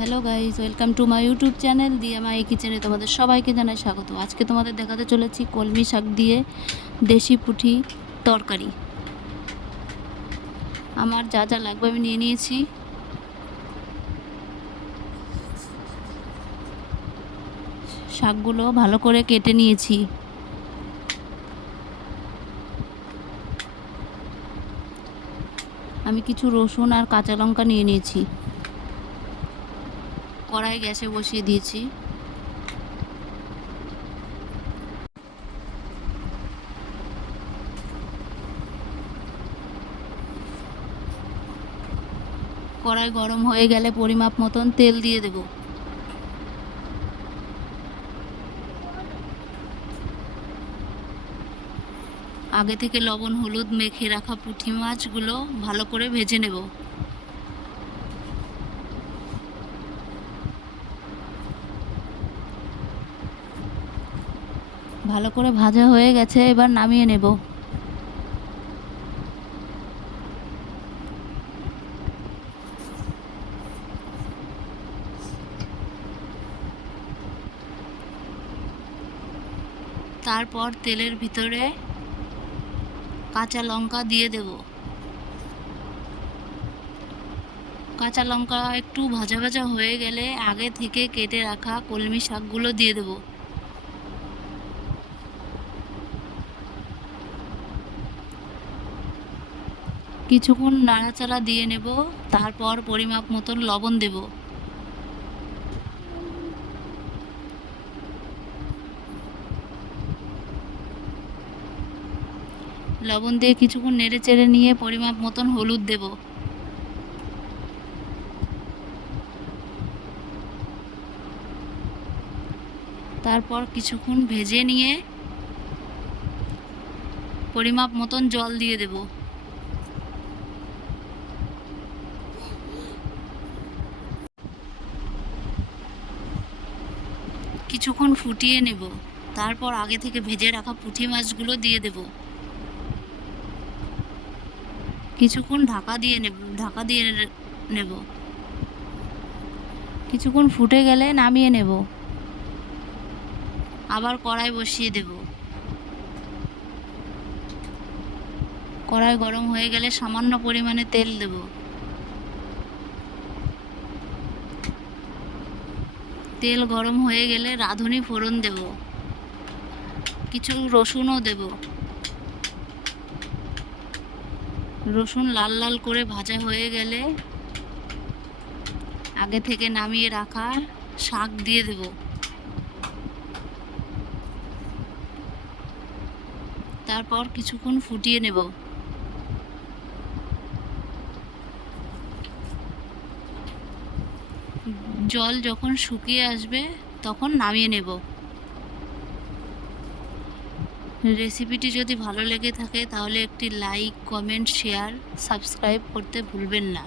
Hello guys, welcome to my YouTube channel DMI কিচেনে তোমাদের সবাইকে জানাই স্বাগত। আজকে তোমাদের দেখাতে চলেছি কলমি শাক দিয়ে দেশি পুঁটি তরকারি। আমার যা যা লাগবে আমি নিয়ে নিয়েছি। শাকগুলো ভালো করে কেটে নিয়েছি। আমি কিছু রসুন আর কাঁচা লঙ্কা নিয়ে নিয়েছি। কড়াই গ্যাসে বসিয়ে দিয়েছি। কড়াই গরম হয়ে গেলে পরিমাপ মতন তেল দিয়ে দেব। আগে থেকে লবণ হলুদ মেখে রাখা পুঁটি মাছগুলো ভালো করে ভেজে নেব। ভালো করে ভাজা হয়ে গেছে, এবার নামিয়ে নেব। তারপর তেলের ভিতরে কাঁচা লঙ্কা দিয়ে দেব। কাঁচা লঙ্কা একটু ভাজা ভাজা হয়ে গেলে আগে থেকে কেটে রাখা কলমি শাকগুলো দিয়ে দেব। কিছুক্ষণ নাড়াচাড়া দিয়ে নেব। তারপর পরিমাপ মতন লবণ দেব। লবণ দিয়ে কিছুক্ষণ নেড়ে চেড়ে নিয়ে পরিমাপ মতন হলুদ দেব। তারপর কিছুক্ষণ ভেজে নিয়ে পরিমাপ মতন জল দিয়ে দেব। কিছুক্ষণ ফুটিয়ে নেব। তারপর আগে থেকে ভেজে রাখা পুঁটি মাছগুলো দিয়ে দেব। কিছুক্ষণ ঢাকা দিয়ে নেব। কিছুক্ষণ ফুটে গেলে নামিয়ে নেব। আবার কড়াই বসিয়ে দেব। কড়াই গরম হয়ে গেলে সামান্য পরিমাণে তেল দেব। তেল গরম হয়ে গেলে রাঁধুনি ফোড়ন দেব। কিছু রসুনও দেব। রসুন লাল লাল করে ভাজা হয়ে গেলে আগে থেকে নামিয়ে রাখা শাক দিয়ে দেব। তারপর কিছুক্ষণ ফুটিয়ে নেব। জল যখন শুকিয়ে আসবে তখন নামিয়ে নেব। রেসিপিটি যদি ভালো লেগে থাকে তাহলে একটি লাইক, কমেন্ট, শেয়ার, সাবস্ক্রাইব করতে ভুলবেন না।